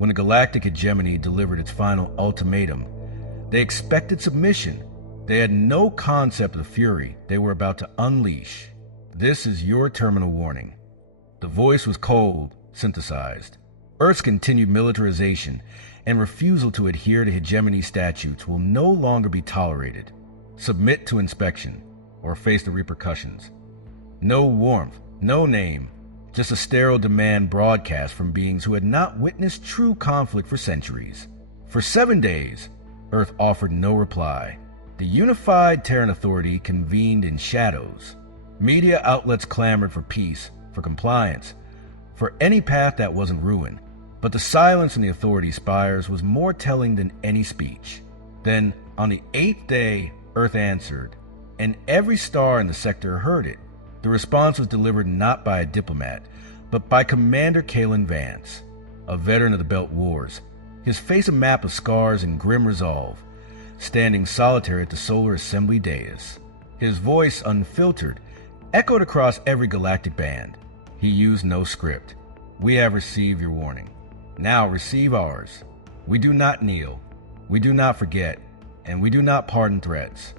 When the Galactic Hegemony delivered its final ultimatum, they expected submission. They had no concept of the fury they were about to unleash. This is your terminal warning. The voice was cold, synthesized. Earth's continued militarization and refusal to adhere to hegemony statutes will no longer be tolerated. Submit to inspection, or face the repercussions. No warmth, no name, just a sterile demand broadcast from beings who had not witnessed true conflict for centuries. For 7 days, Earth offered no reply. The unified Terran Authority convened in shadows. Media outlets clamored for peace, for compliance, for any path that wasn't ruin. But the silence in the Authority spires was more telling than any speech. Then, on the 8th day, Earth answered, and every star in the sector heard it. The response was delivered not by a diplomat, but by Commander Kaelen Vance, a veteran of the Belt Wars, his face a map of scars and grim resolve, standing solitary at the Solar Assembly dais. His voice, unfiltered, echoed across every galactic band. He used no script. We have received your warning. Now receive ours. We do not kneel. We do not forget. And we do not pardon threats.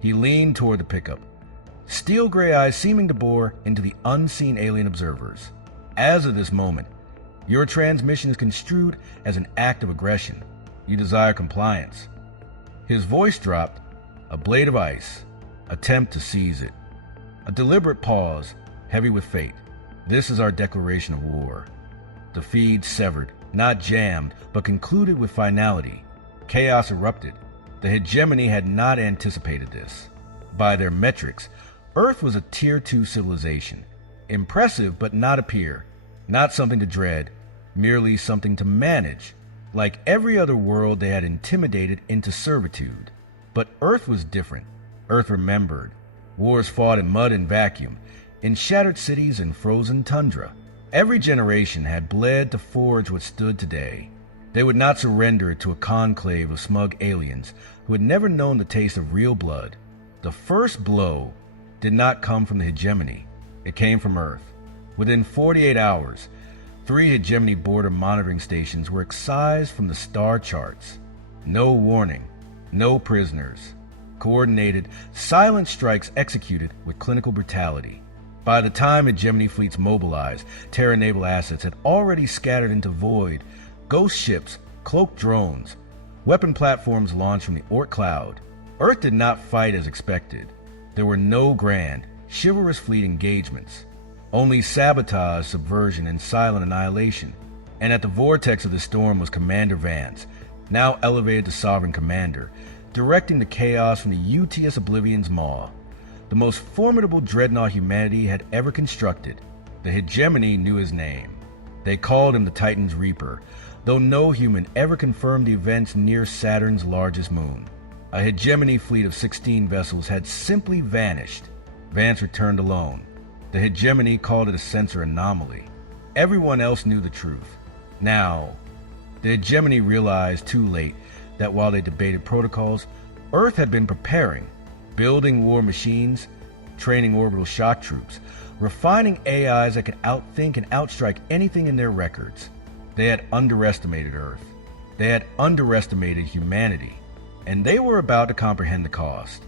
He leaned toward the pickup, steel gray eyes seeming to bore into the unseen alien observers. As of this moment, your transmission is construed as an act of aggression. You desire compliance. His voice dropped, a blade of ice, attempt to seize it. A deliberate pause, heavy with fate. This is our declaration of war. The feed severed, not jammed, but concluded with finality. Chaos erupted. The hegemony had not anticipated this. By their metrics, Earth was a Tier 2 civilization. Impressive, but not a peer. Not something to dread, merely something to manage. Like every other world, they had intimidated into servitude. But Earth was different. Earth remembered. Wars fought in mud and vacuum, in shattered cities and frozen tundra. Every generation had bled to forge what stood today. They would not surrender it to a conclave of smug aliens who had never known the taste of real blood. The first blow did not come from the hegemony. It came from Earth. Within 48 hours, 3 hegemony border monitoring stations were excised from the star charts. No warning, no prisoners. Coordinated, silent strikes executed with clinical brutality. By the time hegemony fleets mobilized, Terran naval assets had already scattered into void. Ghost ships, cloaked drones, weapon platforms launched from the Oort cloud. Earth did not fight as expected. There were no grand, chivalrous fleet engagements. Only sabotage, subversion, and silent annihilation. And at the vortex of the storm was Commander Vance, now elevated to Sovereign Commander, directing the chaos from the UTS Oblivion's maw. The most formidable dreadnought humanity had ever constructed. The hegemony knew his name. They called him the Titan's Reaper, though no human ever confirmed the events near Saturn's largest moon. A hegemony fleet of 16 vessels had simply vanished. Vance returned alone. The hegemony called it a sensor anomaly. Everyone else knew the truth. Now, the hegemony realized too late that while they debated protocols, Earth had been preparing, building war machines, training orbital shock troops, refining AIs that could outthink and outstrike anything in their records. They had underestimated Earth. They had underestimated humanity. And they were about to comprehend the cost.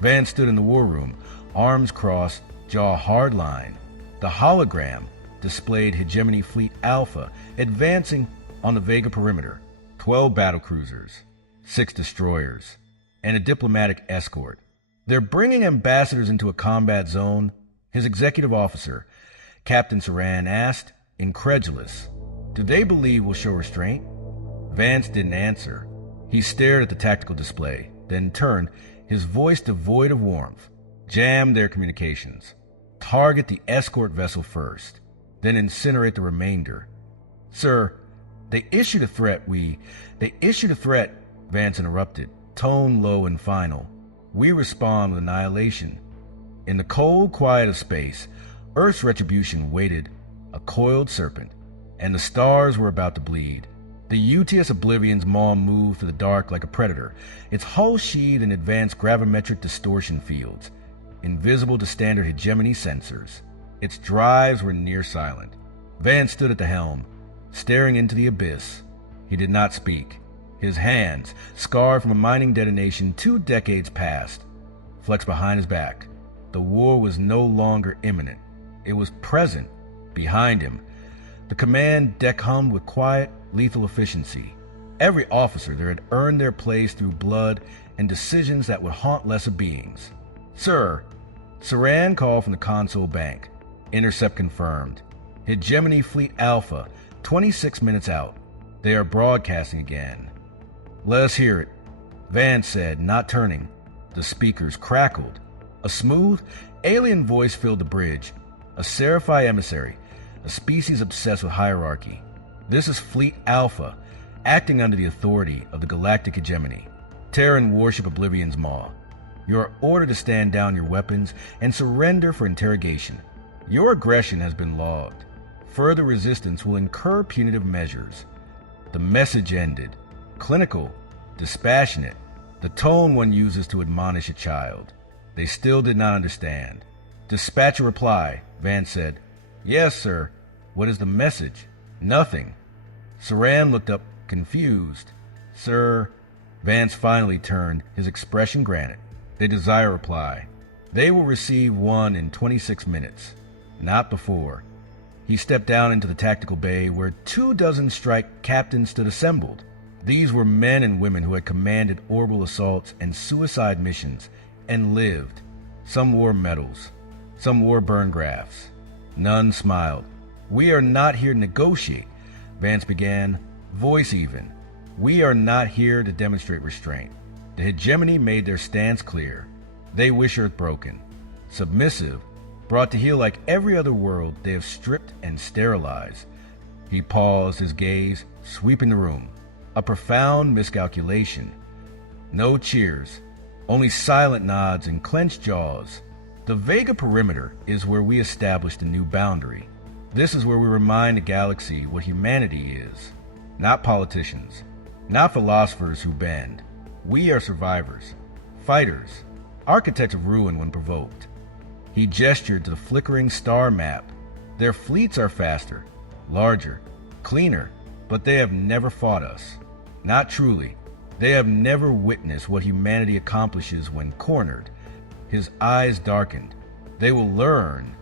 Vance stood in the war room, arms crossed, jaw hardline. The hologram displayed Hegemony Fleet Alpha advancing on the Vega perimeter. 12 battlecruisers, 6 destroyers, and a diplomatic escort. They're bringing ambassadors into a combat zone, his executive officer, Captain Saran, asked, incredulous. Do they believe we'll show restraint? Vance didn't answer. He stared at the tactical display, then turned, his voice devoid of warmth. Jam their communications. Target the escort vessel first, then incinerate the remainder. Sir, they issued a threat, They issued a threat, Vance interrupted, tone low and final. We respond with annihilation. In the cold quiet of space, Earth's retribution waited, a coiled serpent, and the stars were about to bleed. The UTS Oblivion's maw moved through the dark like a predator, its hull sheathed in advanced gravimetric distortion fields, invisible to standard hegemony sensors. Its drives were near silent. Vance stood at the helm, staring into the abyss. He did not speak. His hands, scarred from a mining detonation 2 decades past, flexed behind his back. The war was no longer imminent. It was present, behind him. The command deck hummed with quiet, lethal efficiency. Every officer there had earned their place through blood and decisions that would haunt lesser beings. "Sir," Saran called from the console bank. Intercept confirmed. Hegemony Fleet Alpha, 26 minutes out. They are broadcasting again. "Let us hear it," Vance said, not turning. The speakers crackled. A smooth, alien voice filled the bridge. A Seraphi emissary, a species obsessed with hierarchy. "This is Fleet Alpha, acting under the authority of the Galactic Hegemony. Terran warship Oblivion's Maw. You are ordered to stand down your weapons and surrender for interrogation. Your aggression has been logged. Further resistance will incur punitive measures." The message ended. Clinical, dispassionate, the tone one uses to admonish a child. They still did not understand. "Dispatch a reply," Vance said. "Yes, sir. What is the message?" "Nothing." Saran looked up, confused. "Sir," Vance finally turned, his expression granite. "They desire a reply. They will receive one in 26 minutes. Not before." He stepped down into the tactical bay where 24 strike captains stood assembled. These were men and women who had commanded orbital assaults and suicide missions and lived. Some wore medals. Some wore burn graphs. None smiled. "We are not here to negotiate," Vance began, voice even. "We are not here to demonstrate restraint. The hegemony made their stance clear. They wish Earth broken. Submissive, brought to heel like every other world they have stripped and sterilized." He paused, his gaze sweeping the room. A profound miscalculation. No cheers, only silent nods and clenched jaws. "The Vega perimeter is where we established a new boundary. This is where we remind the galaxy what humanity is. Not politicians, not philosophers who bend. We are survivors, fighters, architects of ruin when provoked." He gestured to the flickering star map. "Their fleets are faster, larger, cleaner, but they have never fought us. Not truly. They have never witnessed what humanity accomplishes when cornered." His eyes darkened. "They will learn."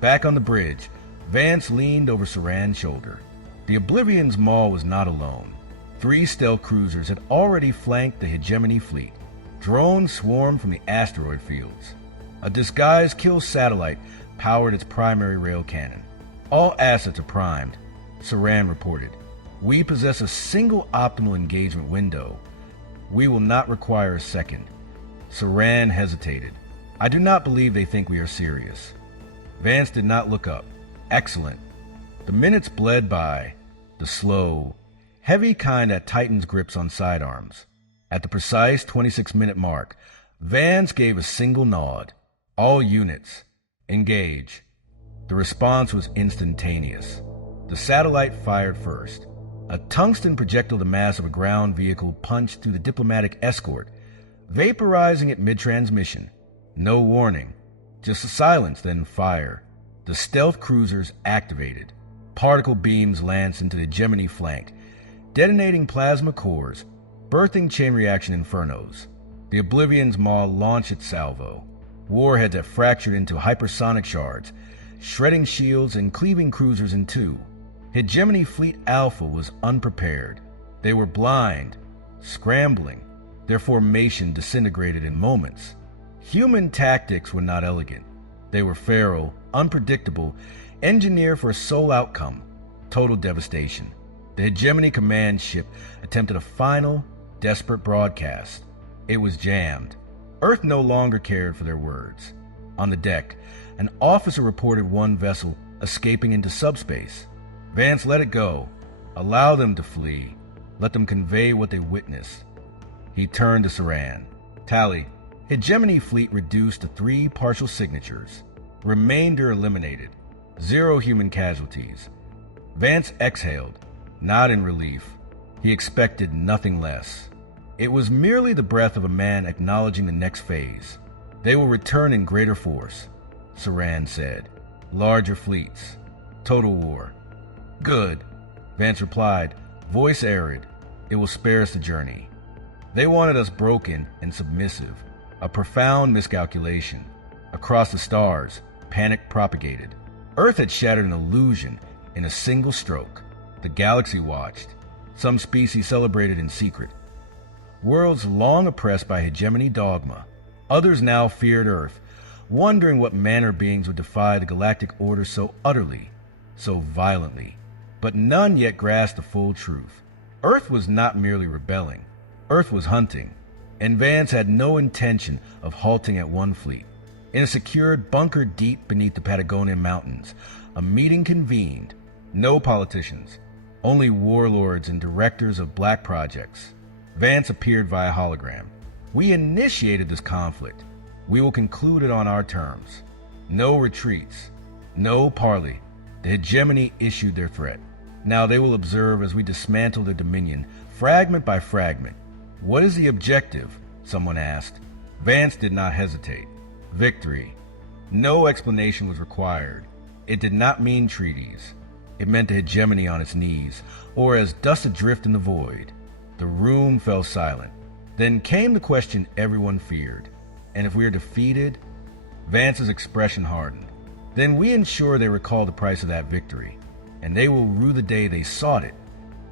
Back on the bridge, Vance leaned over Saran's shoulder. The Oblivion's Maw was not alone. 3 stealth cruisers had already flanked the Hegemony fleet. Drones swarmed from the asteroid fields. A disguised kill satellite powered its primary rail cannon. "All assets are primed," Saran reported. "We possess a single optimal engagement window. We will not require a second." Saran hesitated. "I do not believe they think we are serious." Vance did not look up. "Excellent." The minutes bled by, the slow, heavy kind that tightens grips on sidearms. At the precise 26-minute mark, Vance gave a single nod. "All units, engage." The response was instantaneous. The satellite fired first. A tungsten projectile the mass of a ground vehicle punched through the diplomatic escort, vaporizing it mid-transmission. No warning, just a silence, then fire. The stealth cruisers activated. Particle beams lanced into the Hegemony flank, detonating plasma cores, birthing chain reaction infernos. The Oblivion's Maw launched its salvo. Warheads that fractured into hypersonic shards, shredding shields and cleaving cruisers in two. Hegemony Fleet Alpha was unprepared. They were blind, scrambling. Their formation disintegrated in moments. Human tactics were not elegant. They were feral, unpredictable, engineered for a sole outcome: total devastation. The Hegemony command ship attempted a final, desperate broadcast. It was jammed. Earth no longer cared for their words. On the deck, an officer reported one vessel escaping into subspace. Vance let it go. Allow them to flee. Let them convey what they witnessed. He turned to Saran. "Tally, Hegemony fleet reduced to 3 partial signatures. Remainder eliminated. 0 human casualties." Vance exhaled, not in relief. He expected nothing less. It was merely the breath of a man acknowledging the next phase. "They will return in greater force," Saran said. "Larger fleets. Total war." "Good." Vance replied, voice arid, it will spare us the journey. They wanted us broken and submissive, a profound miscalculation. Across the stars, panic propagated. Earth had shattered an illusion in a single stroke. The galaxy watched. Some species celebrated in secret. Worlds long oppressed by hegemony dogma. Others now feared Earth, wondering what manner of beings would defy the galactic order so utterly, so violently. But none yet grasped the full truth. Earth was not merely rebelling. Earth was hunting, and Vance had no intention of halting at one fleet. In a secured bunker deep beneath the Patagonian mountains, a meeting convened. No politicians, only warlords and directors of black projects. Vance appeared via hologram. We initiated this conflict. We will conclude it on our terms. No retreats. No parley. The hegemony issued their threat. Now they will observe as we dismantle their dominion, fragment by fragment. What is the objective? Someone asked. Vance did not hesitate. Victory. No explanation was required. It did not mean treaties. It meant the hegemony on its knees, or as dust adrift in the void. The room fell silent. Then came the question everyone feared. And if we are defeated? Vance's expression hardened. Then we ensure they recall the price of that victory, and they will rue the day they sought it.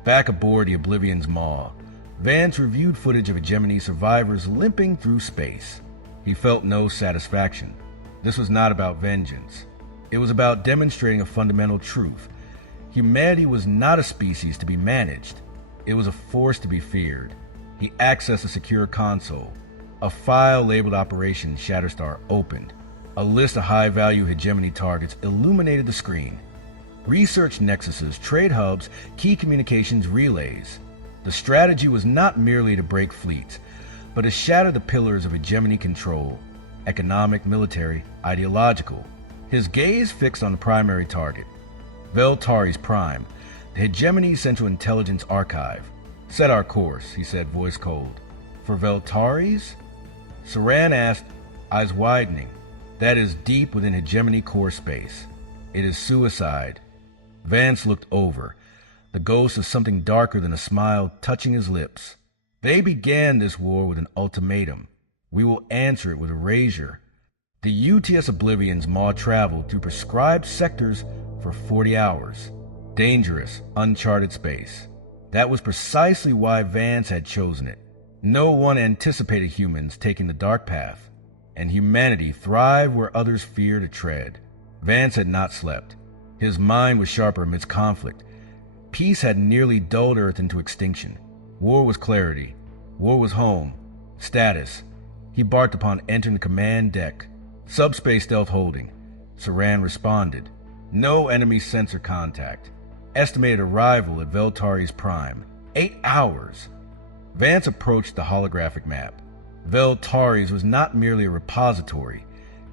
Back aboard the Oblivion's maw, Vance reviewed footage of hegemony survivors limping through space. He felt no satisfaction. This was not about vengeance. It was about demonstrating a fundamental truth. Humanity was not a species to be managed. It was a force to be feared. He accessed a secure console. A file labeled Operation Shatterstar opened. A list of high-value hegemony targets illuminated the screen. Research nexuses, trade hubs, key communications relays. The strategy was not merely to break fleets, but to shatter the pillars of hegemony control, economic, military, ideological. His gaze fixed on the primary target, Vel-Taris Prime, the hegemony's Central Intelligence Archive. Set our course, he said, voice cold. For Vel-Taris? Saran asked, eyes widening. That is deep within hegemony core space. It is suicide. Vance looked over, the ghost of something darker than a smile touching his lips. They began this war with an ultimatum. We will answer it with erasure. The UTS Oblivion's maw traveled through prescribed sectors for 40 hours. Dangerous, uncharted space. That was precisely why Vance had chosen it. No one anticipated humans taking the dark path, and humanity thrived where others feared to tread. Vance had not slept. His mind was sharper amidst conflict. Peace had nearly dulled Earth into extinction. War was clarity. War was home. Status. He barked upon entering the command deck. Subspace stealth holding. Saran responded. No enemy sensor contact. Estimated arrival at Vel-Taris Prime. 8 hours. Vance approached the holographic map. Vel-Taris was not merely a repository.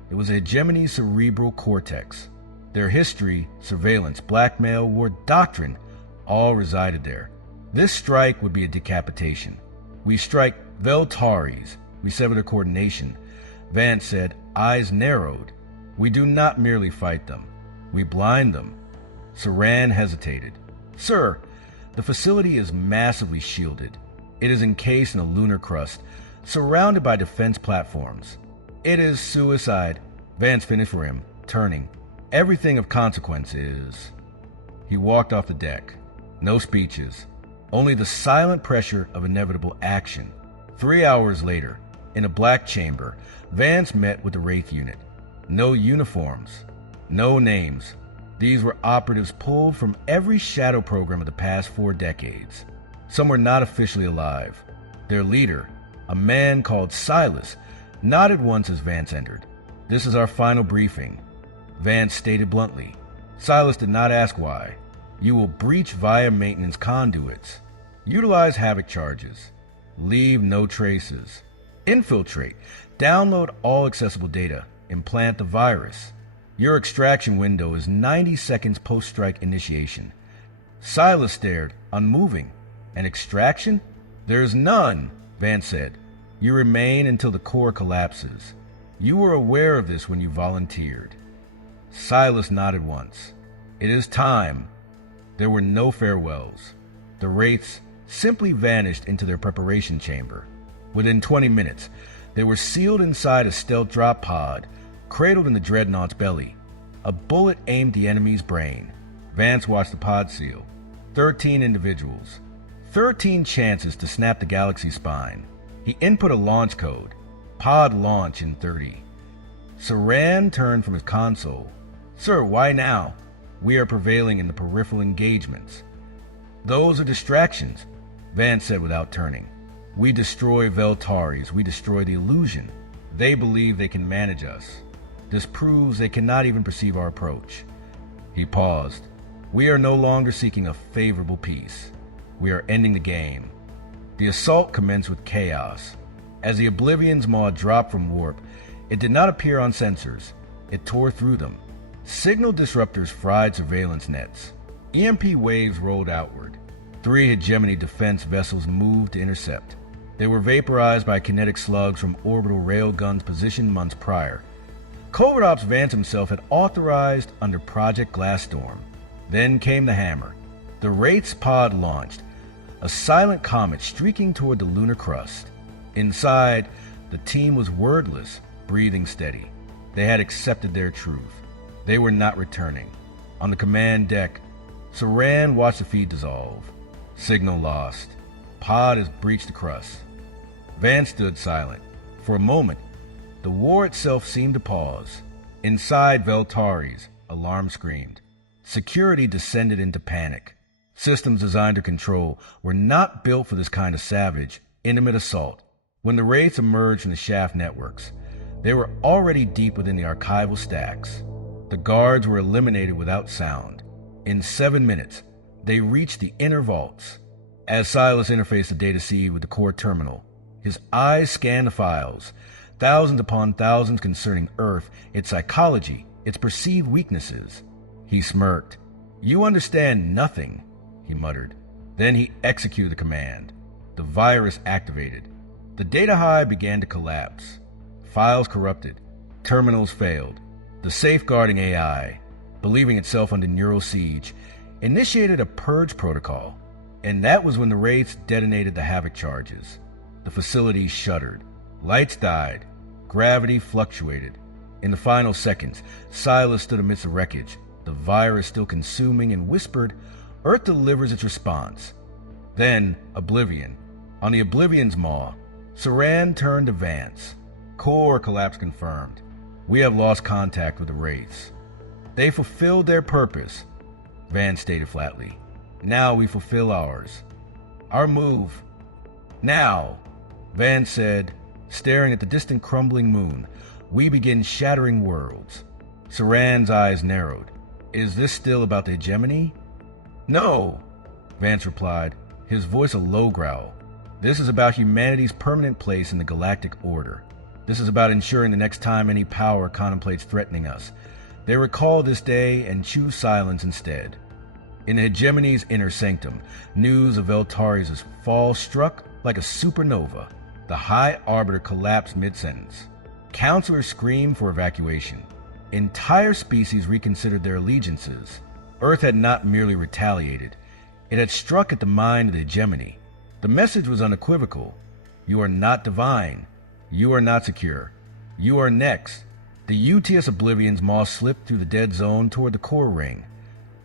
It was a hegemony's cerebral cortex. Their history, surveillance, blackmail, war, doctrine, all resided there. This strike would be a decapitation. We strike Vel-Taris. We sever their coordination. Vance said, eyes narrowed. We do not merely fight them. We blind them. Saran hesitated. Sir, the facility is massively shielded. It is encased in a lunar crust, surrounded by defense platforms. It is suicide. Vance finished for him, turning. Everything of consequence is... He walked off the deck. No speeches. Only the silent pressure of inevitable action. 3 hours later, in a black chamber, Vance met with the Wraith unit. No uniforms. No names. These were operatives pulled from every shadow program of the past 4 decades. Some were not officially alive. Their leader, a man called Silas, nodded once as Vance entered. This is our final briefing. Vance stated bluntly. Silas did not ask why. You will breach via maintenance conduits. Utilize havoc charges. Leave no traces. Infiltrate. Download all accessible data. Implant the virus. Your extraction window is 90 seconds post-strike initiation. Silas stared, unmoving. An extraction? There is none, Vance said. You remain until the core collapses. You were aware of this when you volunteered. Silas nodded once. It is time. There were no farewells. The Wraiths simply vanished into their preparation chamber. Within 20 minutes, they were sealed inside a stealth drop pod, cradled in the dreadnought's belly. A bullet aimed the enemy's brain. Vance watched the pod seal. 13 individuals. 13 chances to snap the galaxy spine. He input a launch code. Pod launch in 30. Saran turned from his console. Sir, why now? We are prevailing in the peripheral engagements. Those are distractions, Vance said without turning. We destroy Vel-Taris. We destroy the illusion. They believe they can manage us. This proves they cannot even perceive our approach. He paused. We are no longer seeking a favorable peace. We are ending the game. The assault commenced with chaos. As the Oblivion's maw dropped from warp, it did not appear on sensors. It tore through them. Signal disruptors fried surveillance nets. EMP waves rolled outward. 3 hegemony defense vessels moved to intercept. They were vaporized by kinetic slugs from orbital railguns positioned months prior. Covert Ops Vance himself had authorized under Project Glassstorm. Then came the hammer. The Wraith's pod launched, a silent comet streaking toward the lunar crust. Inside, the team was wordless, breathing steady. They had accepted their truth. They were not returning. On the command deck, Saran watched the feed dissolve. Signal lost. Pod has breached the crust. Vance stood silent. For a moment, the war itself seemed to pause. Inside Vel-Taris, alarm screamed. Security descended into panic. Systems designed to control were not built for this kind of savage, intimate assault. When the Wraiths emerged from the shaft networks, they were already deep within the archival stacks. The guards were eliminated without sound. In 7 minutes, they reached the inner vaults. As Silas interfaced the data seed with the core terminal, his eyes scanned the files, thousands upon thousands concerning Earth, its psychology, its perceived weaknesses. He smirked. You understand nothing, he muttered. Then he executed the command. The virus activated. The data hive began to collapse. Files corrupted. Terminals failed. The safeguarding AI, believing itself under neural siege, initiated a purge protocol. And that was when the Wraiths detonated the Havoc charges. The facility shuddered. Lights died. Gravity fluctuated. In the final seconds, Silas stood amidst the wreckage, the virus still consuming, and whispered, Earth delivers its response. Then, Oblivion. On the Oblivion's maw, Saran turned to Vance. Core collapse confirmed. We have lost contact with the Wraiths. They fulfilled their purpose, Vance stated flatly. Now we fulfill ours. Our move. Now, Vance said, staring at the distant crumbling moon. We begin shattering worlds. Saran's eyes narrowed. Is this still about the hegemony? No, Vance replied, his voice a low growl. This is about humanity's permanent place in the galactic order. This is about ensuring the next time any power contemplates threatening us, they recall this day and choose silence instead. In the hegemony's inner sanctum, news of Vel-Taris' fall struck like a supernova. The High Arbiter collapsed mid-sentence. Counselors screamed for evacuation. Entire species reconsidered their allegiances. Earth had not merely retaliated. It had struck at the mind of the hegemony. The message was unequivocal. You are not divine. You are not secure. You are next. The UTS Oblivion's maw slipped through the dead zone toward the core ring,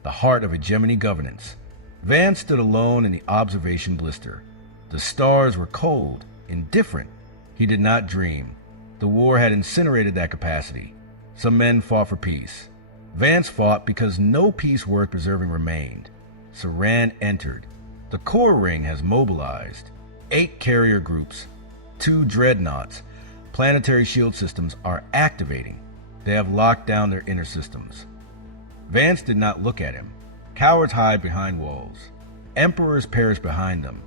the heart of hegemony governance. Vance stood alone in the observation blister. The stars were cold, indifferent. He did not dream. The war had incinerated that capacity. Some men fought for peace. Vance fought because no peace worth preserving remained. Saran entered. The core ring has mobilized. 8 carrier groups, 2 dreadnoughts, planetary shield systems are activating. They have locked down their inner systems. Vance did not look at him. Cowards hide behind walls. Emperors perish behind them.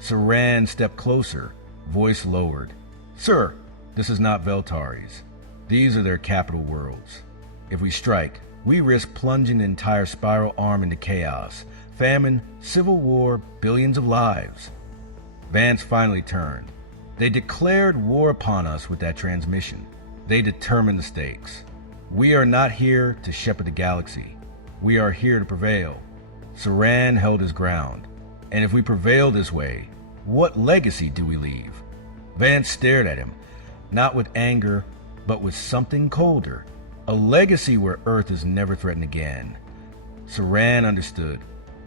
Saran stepped closer, voice lowered. Sir, this is not Vel-Taris. These are their capital worlds. If we strike, we risk plunging the entire spiral arm into chaos, famine, civil war, billions of lives. Vance finally turned. They declared war upon us with that transmission. They determined the stakes. We are not here to shepherd the galaxy. We are here to prevail. Saran held his ground. And if we prevail this way, what legacy do we leave? Vance stared at him, not with anger, but with something colder. A legacy where Earth is never threatened again. Saran understood.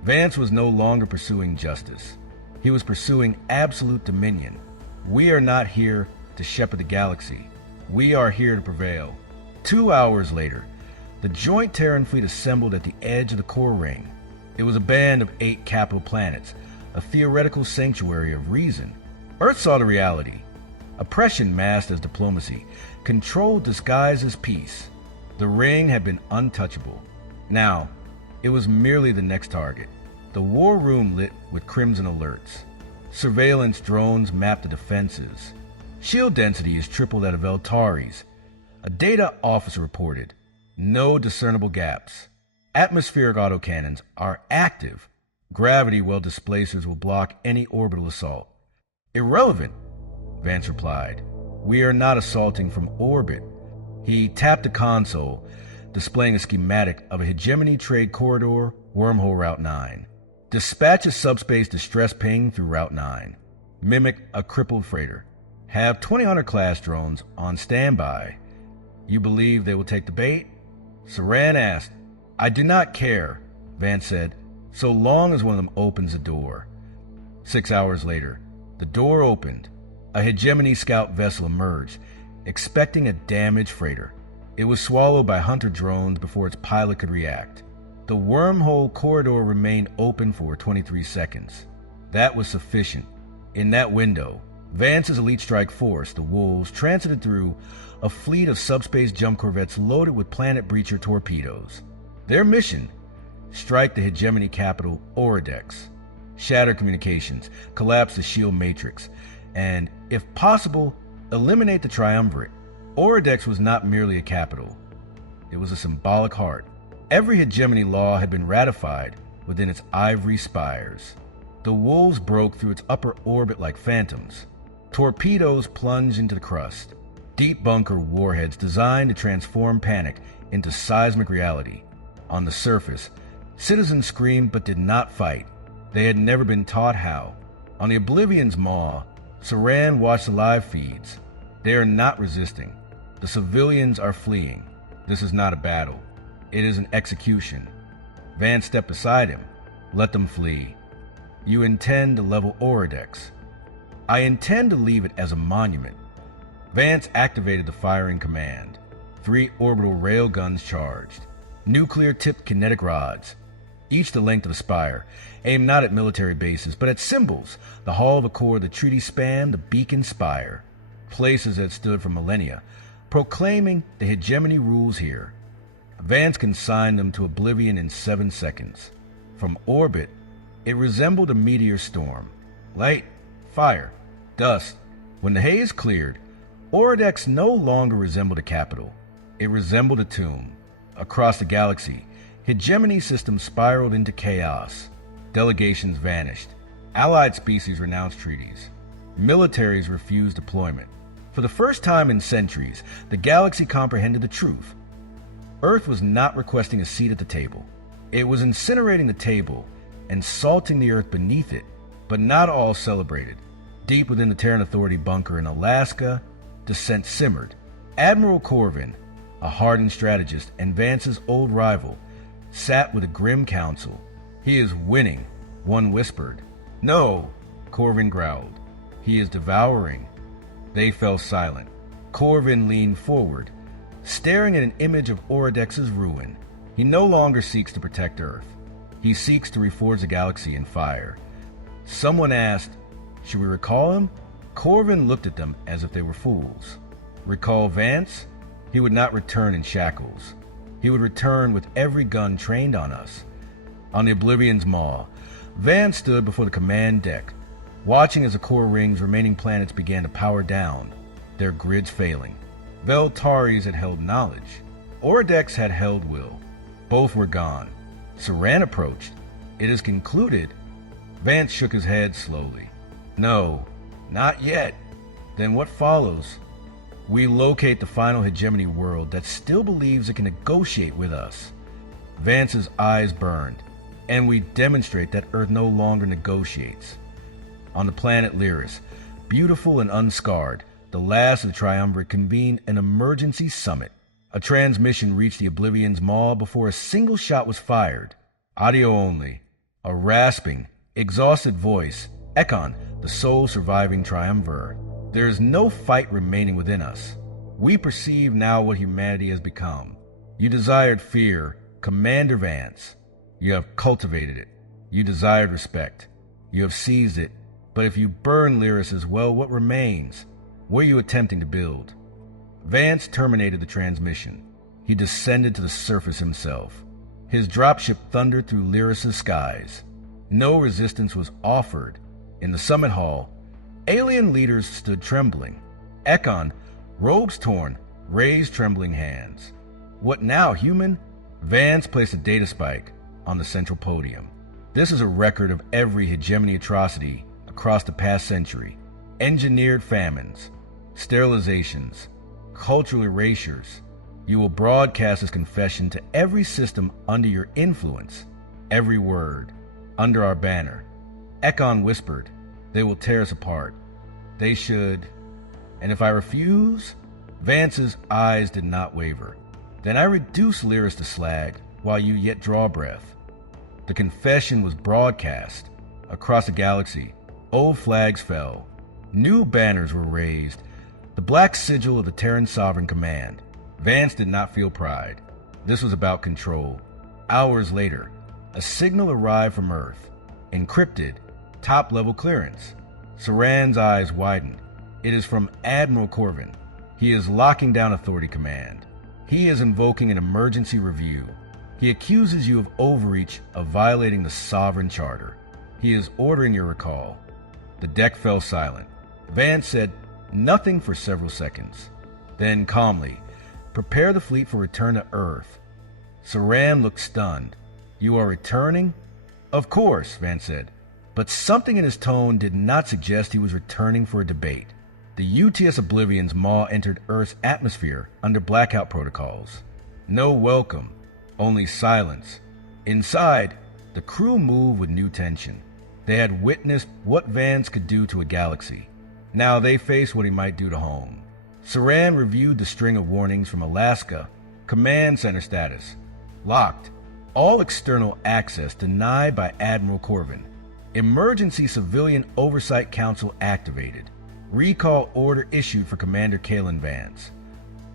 Vance was no longer pursuing justice. He was pursuing absolute dominion. We are not here to shepherd the galaxy. We are here to prevail. 2 hours later, the joint Terran fleet assembled at the edge of the core ring. It was a band of 8 capital planets, a theoretical sanctuary of reason. Earth saw the reality. Oppression masked as diplomacy, control disguised as peace. The ring had been untouchable. Now, it was merely the next target. The war room lit with crimson alerts. Surveillance drones mapped the defenses. Shield density is triple that of Vel-Taris. A data officer reported, no discernible gaps. Atmospheric autocannons are active. Gravity well displacers will block any orbital assault. Irrelevant, Vance replied. We are not assaulting from orbit. He tapped the console, displaying a schematic of a hegemony trade corridor, wormhole Route 9. Dispatch a subspace distress ping through Route 9. Mimic a crippled freighter. Have 20 Hunter-class drones on standby. You believe they will take the bait? Saran asked. I do not care, Vance said, so long as one of them opens the door. 6 hours later, the door opened. A hegemony scout vessel emerged, expecting a damaged freighter. It was swallowed by Hunter drones before its pilot could react. The wormhole corridor remained open for 23 seconds. That was sufficient. In that window, Vance's elite strike force, the Wolves, transited through a fleet of subspace jump corvettes loaded with planet breacher torpedoes. Their mission: strike the hegemony capital, Audacious, shatter communications, collapse the shield matrix, and, if possible, eliminate the triumvirate. Audacious was not merely a capital. It was a symbolic heart. Every hegemony law had been ratified within its ivory spires. The Wolves broke through its upper orbit like phantoms. Torpedoes plunged into the crust. Deep bunker warheads designed to transform panic into seismic reality. On the surface, citizens screamed but did not fight. They had never been taught how. On the Oblivion's maw, Saran watched the live feeds. They are not resisting. The civilians are fleeing. This is not a battle. It is an execution. Vance stepped beside him. Let them flee. You intend to level Audacious. I intend to leave it as a monument. Vance activated the firing command. 3 orbital railguns charged. Nuclear-tipped kinetic rods, each the length of a spire, aimed not at military bases, but at symbols, the Hall of Accord, the treaty span, the beacon spire, places that stood for millennia, proclaiming the hegemony rules here. Vance consigned them to Oblivion in 7 seconds. From orbit, it resembled a meteor storm. Light, fire, dust. When the haze cleared, Audacious no longer resembled a capital. It resembled a tomb. Across the galaxy, hegemony systems spiraled into chaos. Delegations vanished. Allied species renounced treaties. Militaries refused deployment. For the first time in centuries, the galaxy comprehended the truth. Earth was not requesting a seat at the table. It was incinerating the table and salting the earth beneath it, but not all celebrated. Deep within the Terran Authority bunker in Alaska, dissent simmered. Admiral Corvin, a hardened strategist and Vance's old rival, sat with a grim council. He is winning, one whispered. No, Corvin growled. He is devouring. They fell silent. Corvin leaned forward, staring at an image of Audacious's ruin. He no longer seeks to protect Earth. He seeks to reforge the galaxy in fire. Someone asked, should we recall him? Corvin looked at them as if they were fools. Recall Vance? He would not return in shackles. He would return with every gun trained on us. On the Oblivion's maw, Vance stood before the command deck, watching as the core ring's remaining planets began to power down, their grids failing. Vel-Taris had held knowledge. Audacious had held will. Both were gone. Saran approached. It is concluded. Vance shook his head slowly. No, not yet. Then what follows? We locate the final hegemony world that still believes it can negotiate with us. Vance's eyes burned. and we demonstrate that Earth no longer negotiates. On the planet Lyris, beautiful and unscarred, the last of the Triumvirate convened an emergency summit. A transmission reached the Oblivion's maw before a single shot was fired. Audio only. A rasping, exhausted voice, Ekon, the sole surviving Triumvirate. There is no fight remaining within us. We perceive now what humanity has become. You desired fear, Commander Vance. You have cultivated it. You desired respect. You have seized it. But if you burn Lyris as well, what remains? What are you attempting to build? Vance terminated the transmission. He descended to the surface himself. His dropship thundered through Lyris' skies. No resistance was offered. In the summit hall, alien leaders stood trembling. Ekon, robes torn, raised trembling hands. What now, human? Vance placed a data spike on the central podium. This is a record of every hegemony atrocity across the past century. Engineered famines, sterilizations, cultural erasures. You will broadcast this confession to every system under your influence, every word, under our banner. Ekon whispered, they will tear us apart. They should. And if I refuse? Vance's eyes did not waver. Then I reduce Lyris to slag while you yet draw breath. The confession was broadcast. Across the galaxy, old flags fell. New banners were raised. The black sigil of the Terran Sovereign Command. Vance did not feel pride. This was about control. Hours later, a signal arrived from Earth. Encrypted, top-level clearance. Saran's eyes widened. It is from Admiral Corvin. He is locking down Authority Command. He is invoking an emergency review. He accuses you of overreach, of violating the Sovereign Charter. He is ordering your recall. The deck fell silent. Vance said nothing for several seconds. Then calmly, prepare the fleet for return to Earth. Saran looked stunned. You are returning? Of course, Vance said. But something in his tone did not suggest he was returning for a debate. The UTS Oblivion's maw entered Earth's atmosphere under blackout protocols. No welcome, only silence. Inside, the crew moved with new tension. They had witnessed what Vance could do to a galaxy. Now they faced what he might do to home. Saran reviewed the string of warnings from Alaska. Command center status. Locked. All external access denied by Admiral Corvin. Emergency Civilian Oversight Council activated. Recall order issued for Commander Kaelen Vance.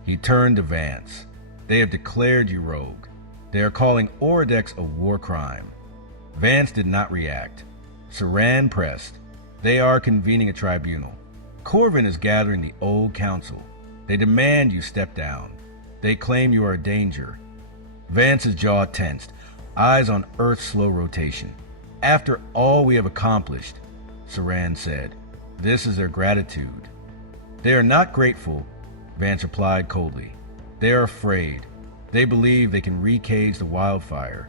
He turned to Vance. They have declared you rogue. They are calling Orodex a war crime. Vance did not react. Saran pressed. They are convening a tribunal. Corvin is gathering the old council. They demand you step down. They claim you are a danger. Vance's jaw tensed, eyes on Earth's slow rotation. After all we have accomplished, Saran said, this is their gratitude. They are not grateful, Vance replied coldly. They are afraid. They believe they can recage the wildfire.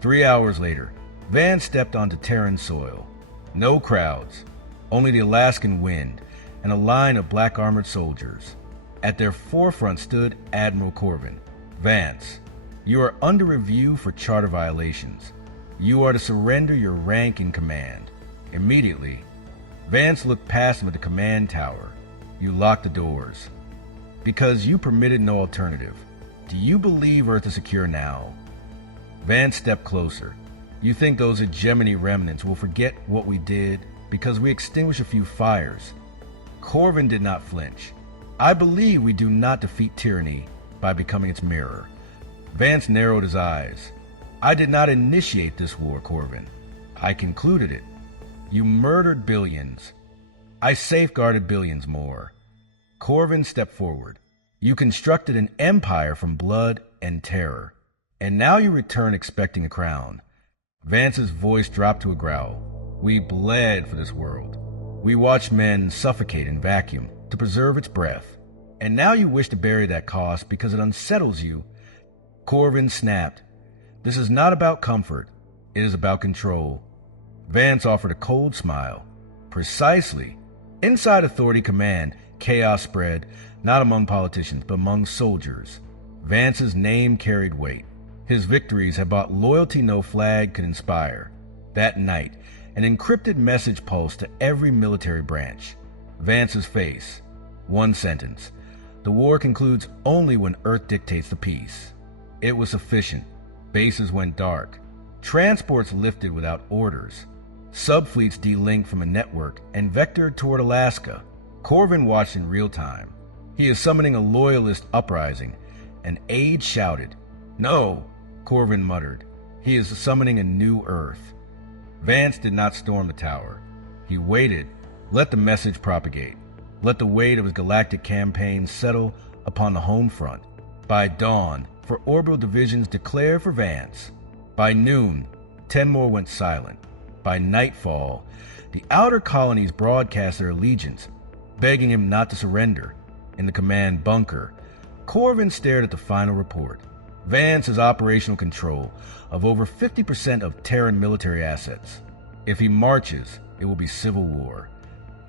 3 hours later, Vance stepped onto Terran soil. No crowds, only the Alaskan wind and a line of black-armored soldiers. At their forefront stood Admiral Corvin. Vance, you are under review for charter violations. You are to surrender your rank in command. Immediately, Vance looked past him at the command tower. You locked the doors. Because you permitted no alternative. Do you believe Earth is secure now? Vance stepped closer. You think those hegemony remnants will forget what we did because we extinguished a few fires? Corvin did not flinch. I believe we do not defeat tyranny by becoming its mirror. Vance narrowed his eyes. I did not initiate this war, Corvin. I concluded it. You murdered billions. I safeguarded billions more. Corvin stepped forward. You constructed an empire from blood and terror. And now you return expecting a crown. Vance's voice dropped to a growl. We bled for this world. We watched men suffocate in vacuum to preserve its breath. And now you wish to bury that cost because it unsettles you. Corvin snapped. This is not about comfort. It is about control. Vance offered a cold smile. Precisely. Inside Authority Command, chaos spread, not among politicians, but among soldiers. Vance's name carried weight. His victories had brought loyalty no flag could inspire. That night, an encrypted message pulsed to every military branch. Vance's face. One sentence. The war concludes only when Earth dictates the peace. It was sufficient. Bases went dark. Transports lifted without orders. Subfleets delinked from a network and vectored toward Alaska. Corvin watched in real time. He is summoning a loyalist uprising. An aide shouted. No, Corvin muttered. He is summoning a new Earth. Vance did not storm the tower. He waited, let the message propagate. Let the weight of his galactic campaign settle upon the home front. By dawn, for orbital divisions declare for Vance. By noon, 10 more went silent. By nightfall, the outer colonies broadcast their allegiance, begging him not to surrender. In the command bunker, Corvin stared at the final report. Vance has operational control of over 50% of Terran military assets. If he marches, it will be civil war.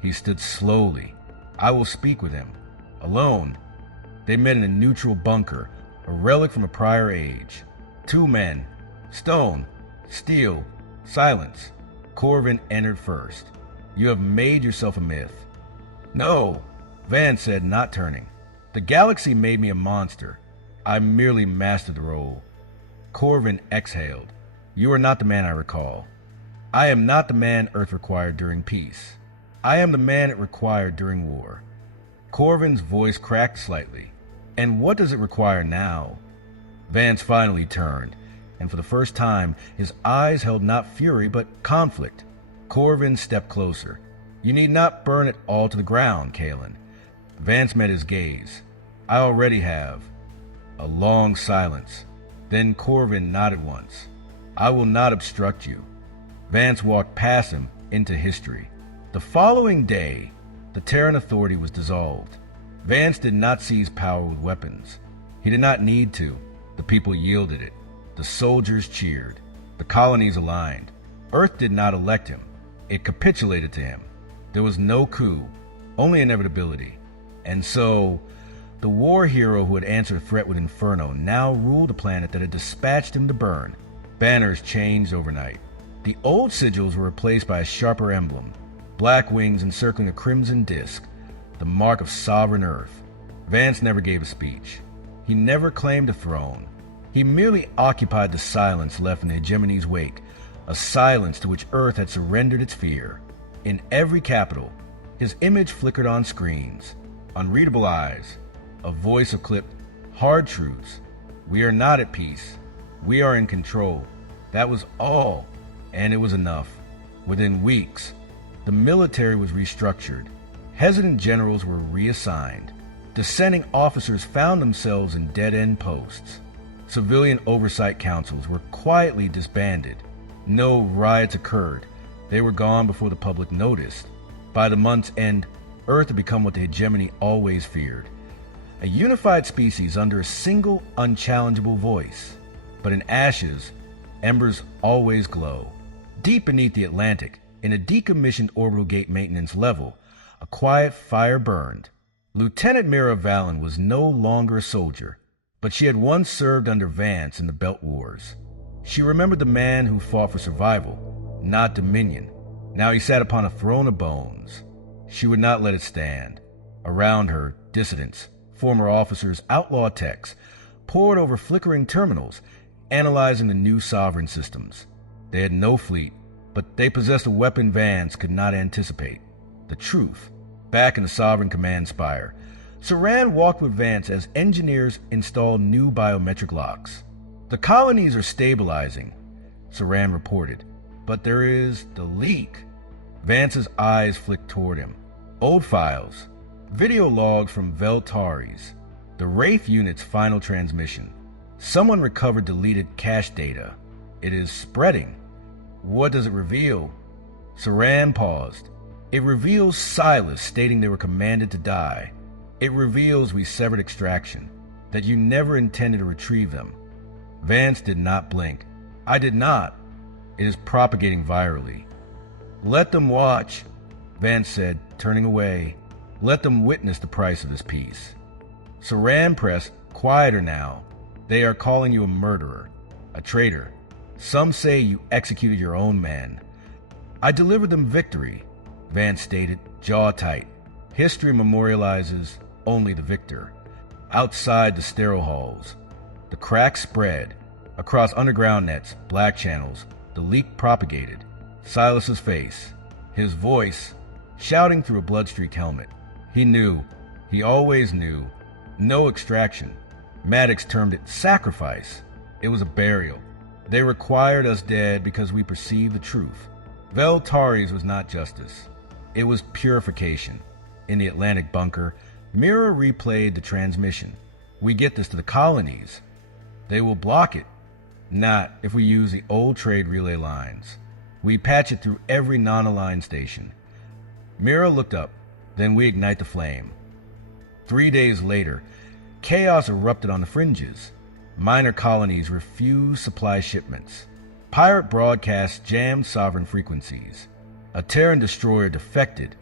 He stood slowly. I will speak with him. Alone. They met in a neutral bunker, a relic from a prior age. 2 men. Stone. Steel. Silence. Corvin entered first. You have made yourself a myth. No, Vance said, not turning. The galaxy made me a monster. I merely mastered the role. Corvin exhaled. You are not the man I recall. I am not the man Earth required during peace. I am the man it required during war. Corvin's voice cracked slightly. And what does it require now? Vance finally turned, and for the first time, his eyes held not fury but conflict. Corvin stepped closer. You need not burn it all to the ground, Kaelen. Vance met his gaze. I already have. A long silence. Then Corvin nodded once. I will not obstruct you. Vance walked past him into history. The following day, the Terran Authority was dissolved. Vance did not seize power with weapons. He did not need to. The people yielded it. The soldiers cheered. The colonies aligned. Earth did not elect him. It capitulated to him. There was no coup, only inevitability. And so, the war hero who had answered a threat with Inferno now ruled a planet that had dispatched him to burn. Banners changed overnight. The old sigils were replaced by a sharper emblem, black wings encircling a crimson disk, the mark of sovereign Earth. Vance never gave a speech. He never claimed a throne. He merely occupied the silence left in the hegemony's wake, a silence to which Earth had surrendered its fear. In every capital, his image flickered on screens, unreadable eyes, a voice of clipped, hard truths. We are not at peace. We are in control. That was all, and it was enough. Within weeks, the military was restructured. Hesitant generals were reassigned. Dissenting officers found themselves in dead-end posts. Civilian oversight councils were quietly disbanded. No riots occurred. They were gone before the public noticed. By the month's end, Earth had become what the hegemony always feared. A unified species under a single, unchallengeable voice. But in ashes, embers always glow. Deep beneath the Atlantic, in a decommissioned orbital gate maintenance level, a quiet fire burned. Lieutenant Mira Valen was no longer a soldier, but she had once served under Vance in the Belt Wars. She remembered the man who fought for survival, not dominion. Now he sat upon a throne of bones. She would not let it stand. Around her, dissidents, former officers, outlaw techs, poured over flickering terminals, analyzing the new sovereign systems. They had no fleet, but they possessed a weapon Vance could not anticipate. The truth. Back in the Sovereign Command Spire, Saran walked with Vance as engineers installed new biometric locks. The colonies are stabilizing, Saran reported, but there is the leak. Vance's eyes flicked toward him. Old files, video logs from Vel-Taris, the Wraith unit's final transmission. Someone recovered deleted cache data. It is spreading. What does it reveal? Saran paused. It reveals Silas stating they were commanded to die. It reveals we severed extraction, that you never intended to retrieve them. Vance did not blink. I did not. It is propagating virally. Let them watch, Vance said, turning away. Let them witness the price of this peace. Saran pressed, quieter now. They are calling you a murderer. A traitor. Some say you executed your own men. I delivered them victory, Vance stated, jaw tight. History memorializes only the victor. Outside the sterile halls, the cracks spread. Across underground nets, black channels, the leak propagated. Silas's face, his voice, shouting through a blood-streaked helmet. He knew. He always knew. No extraction. Maddox termed it sacrifice. It was a burial. They required us dead because we perceived the truth. Vel-Taris was not justice. It was purification. In the Atlantic bunker, Mira replayed the transmission. We get this to the colonies. They will block it. Not if we use the old trade relay lines. We patch it through every non-aligned station. Mira looked up. Then we ignite the flame. 3 days later, chaos erupted on the fringes. Minor colonies refused supply shipments. Pirate broadcasts jammed sovereign frequencies. A Terran destroyer defected,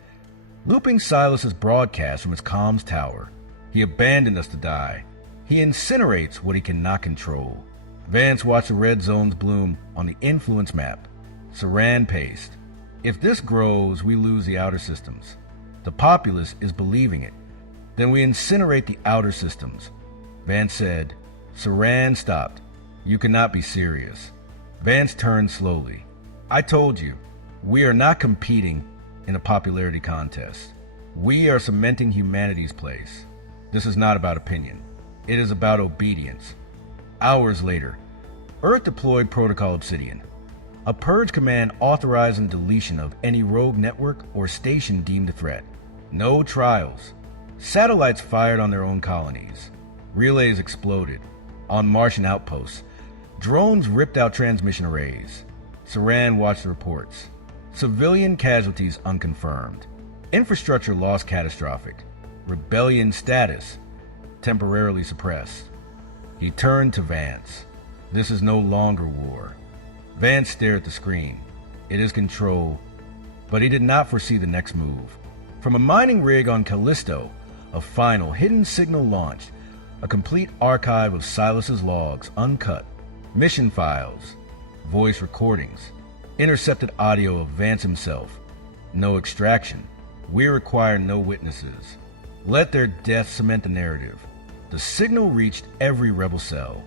looping Silas's broadcast from its comms tower. He abandoned us to die. He incinerates what he cannot control. Vance watched the red zones bloom on the influence map. Saran paced. If this grows, we lose the outer systems. The populace is believing it. Then we incinerate the outer systems. Vance said. Saran stopped. You cannot be serious. Vance turned slowly. I told you, we are not competing in a popularity contest. We are cementing humanity's place. This is not about opinion. It is about obedience. Hours later, Earth deployed Protocol Obsidian, a purge command authorizing deletion of any rogue network or station deemed a threat. No trials. Satellites fired on their own colonies. Relays exploded. On Martian outposts, drones ripped out transmission arrays. Saran watched the reports. Civilian casualties unconfirmed. Infrastructure loss catastrophic. Rebellion status temporarily suppressed. He turned to Vance. This is no longer war. Vance stared at the screen. It is control. But he did not foresee the next move. From a mining rig on Callisto, a final hidden signal launched. A complete archive of Silas's logs, uncut. Mission files. Voice recordings. Intercepted audio of Vance himself. No extraction. We require no witnesses. Let their death cement the narrative. The signal reached every rebel cell.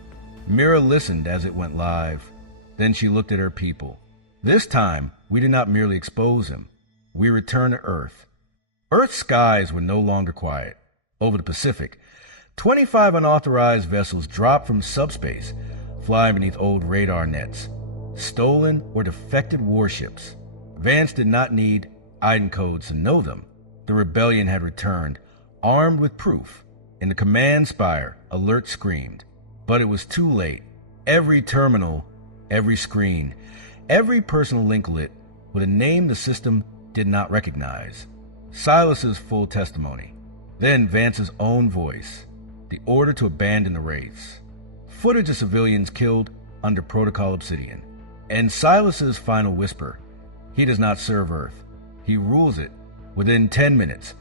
Mira listened as it went live. Then she looked at her people. This time, we did not merely expose him. We returned to Earth. Earth's skies were no longer quiet. Over the Pacific, 25 unauthorized vessels dropped from subspace, flying beneath old radar nets. Stolen or defected warships. Vance did not need Iden codes to know them. The rebellion had returned, armed with proof. In the command spire, alert screamed. But it was too late. Every terminal, every screen, every personal link lit with a name the system did not recognize. Silas's full testimony. Then Vance's own voice. The order to abandon the wraiths. Footage of civilians killed under Protocol Obsidian. And Silas's final whisper. He does not serve Earth. He rules it. Within 10 minutes,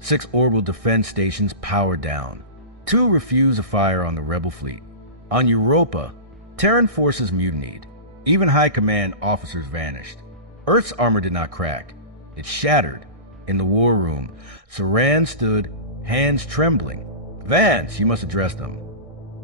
6 orbital defense stations powered down. 2 refused to fire on the rebel fleet. On Europa, Terran forces mutinied. Even high command officers vanished. Earth's armor did not crack. It shattered. In the war room, Saran stood, hands trembling. Vance, you must address them.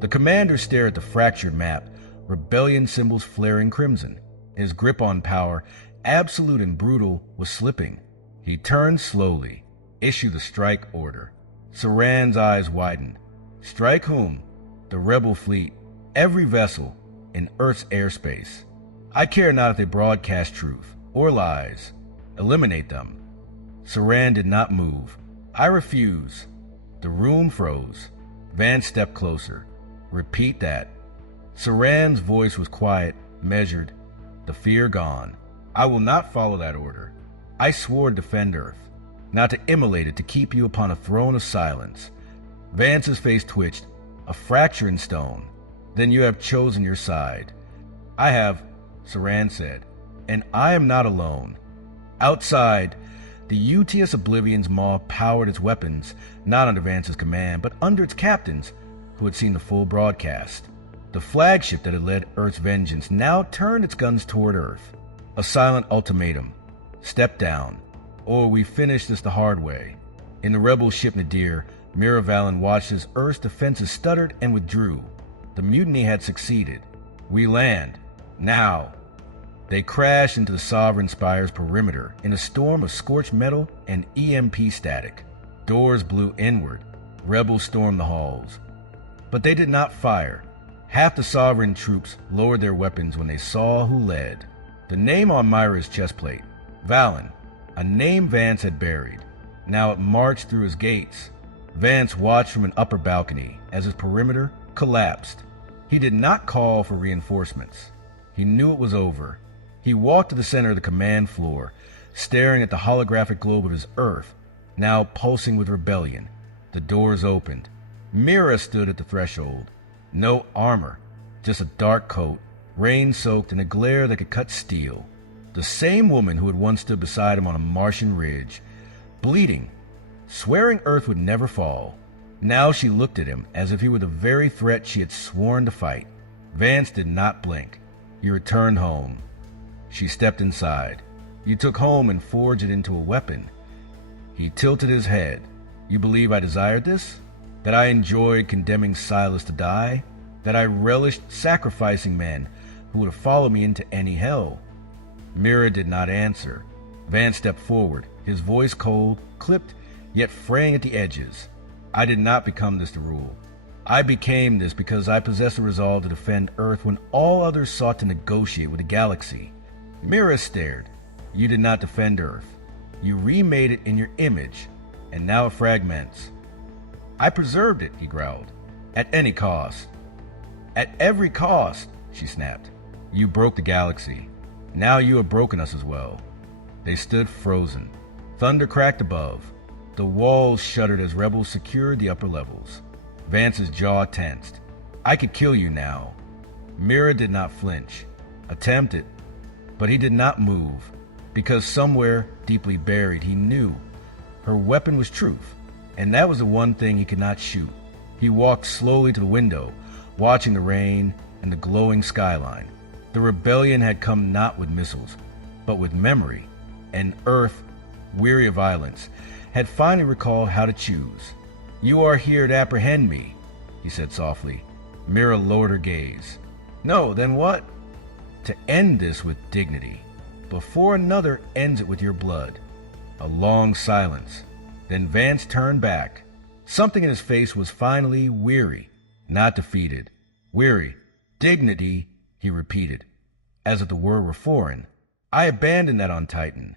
The commander stared at the fractured map, rebellion symbols flaring crimson. His grip on power, absolute and brutal, was slipping. He turned slowly. Issue the strike order. Saran's eyes widened. Strike whom? The rebel fleet. Every vessel in Earth's airspace. I care not if they broadcast truth or lies. Eliminate them. Saran did not move. I refuse. The room froze. Vance stepped closer. Repeat that. Saran's voice was quiet, measured, the fear gone. I will not follow that order. I swore to defend Earth, not to immolate it to keep you upon a throne of silence. Vance's face twitched, a fracture in stone. Then you have chosen your side. I have, Saran said, and I am not alone. Outside, the UTS Oblivion's maw powered its weapons, not under Vance's command, but under its captains, who had seen the full broadcast. The flagship that had led Earth's vengeance now turned its guns toward Earth. A silent ultimatum. Step down, or we finish this the hard way. In the rebel ship Nadir, Mira Valen watched as Earth's defenses stuttered and withdrew. The mutiny had succeeded. We land. Now. They crashed into the Sovereign Spire's perimeter in a storm of scorched metal and EMP static. Doors blew inward. Rebels stormed the halls. But they did not fire. Half the Sovereign troops lowered their weapons when they saw who led. The name on Myra's chestplate, Valen, a name Vance had buried. Now it marched through his gates. Vance watched from an upper balcony as his perimeter collapsed. He did not call for reinforcements. He knew it was over. He walked to the center of the command floor, staring at the holographic globe of his Earth, now pulsing with rebellion. The doors opened. Mira stood at the threshold. No armor, just a dark coat, rain-soaked in a glare that could cut steel. The same woman who had once stood beside him on a Martian ridge, bleeding, swearing Earth would never fall. Now she looked at him as if he were the very threat she had sworn to fight. Vance did not blink. You returned home. She stepped inside. You took home and forged it into a weapon. He tilted his head. You believe I desired this? That I enjoyed condemning Silas to die? That I relished sacrificing men who would have followed me into any hell? Mira did not answer. Vance stepped forward, his voice cold, clipped, yet fraying at the edges. I did not become this to rule. I became this because I possessed a resolve to defend Earth when all others sought to negotiate with the galaxy. Mira stared. You did not defend Earth. You remade it in your image, and now it fragments. I preserved it, he growled. At any cost. At every cost, she snapped. You broke the galaxy. Now you have broken us as well. They stood frozen. Thunder cracked above. The walls shuddered as rebels secured the upper levels. Vance's jaw tensed. I could kill you now. Mira did not flinch. Attempted. But he did not move, because somewhere deeply buried he knew her weapon was truth, and that was the one thing he could not shoot. He walked slowly to the window, watching the rain and the glowing skyline. The rebellion had come not with missiles, but with memory, and Earth, weary of violence, had finally recalled how to choose. You are here to apprehend me, he said softly. Mira lowered her gaze. No, then what? To end this with dignity, before another ends it with your blood. A long silence. Then Vance turned back. Something in his face was finally weary, not defeated. Weary. Dignity, he repeated, as if the word were foreign. I abandoned that on Titan.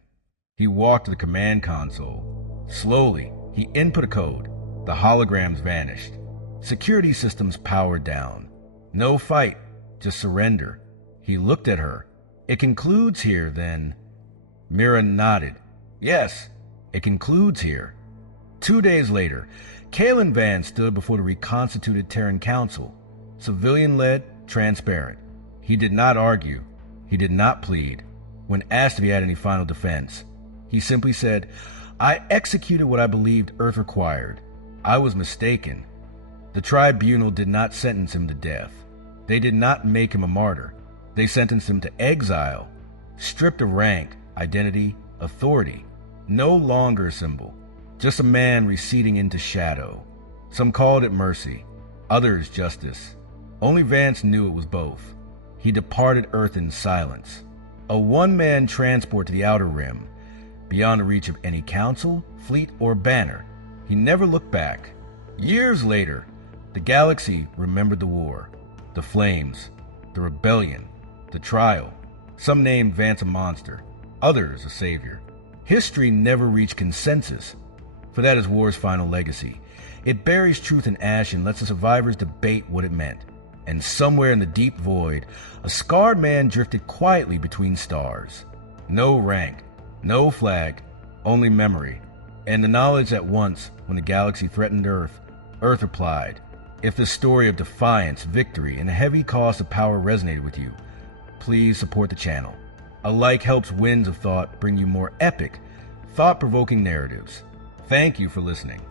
He walked to the command console. Slowly, he input a code. The holograms vanished. Security systems powered down. No fight, just surrender. He looked at her. It concludes here, then. Mira nodded. Yes, it concludes here. 2 days later, Kaelen Vance stood before the reconstituted Terran Council. Civilian-led, transparent. He did not argue. He did not plead. When asked if he had any final defense, he simply said, I executed what I believed Earth required. I was mistaken. The tribunal did not sentence him to death. They did not make him a martyr. They sentenced him to exile, stripped of rank, identity, authority. No longer a symbol, just a man receding into shadow. Some called it mercy, others justice. Only Vance knew it was both. He departed Earth in silence. A one-man transport to the Outer Rim, beyond the reach of any council, fleet, or banner. He never looked back. Years later, the galaxy remembered the war, the flames, the rebellion, the trial. Some named Vance a monster, others a savior. History never reached consensus, for that is war's final legacy. It buries truth in ash and lets the survivors debate what it meant. And somewhere in the deep void, a scarred man drifted quietly between stars. No rank, no flag, only memory, and the knowledge that once, when the galaxy threatened Earth, Earth replied. If the story of defiance, victory, and the heavy cost of power resonated with you, please support the channel. A like helps Winds of Thought bring you more epic, thought-provoking narratives. Thank you for listening.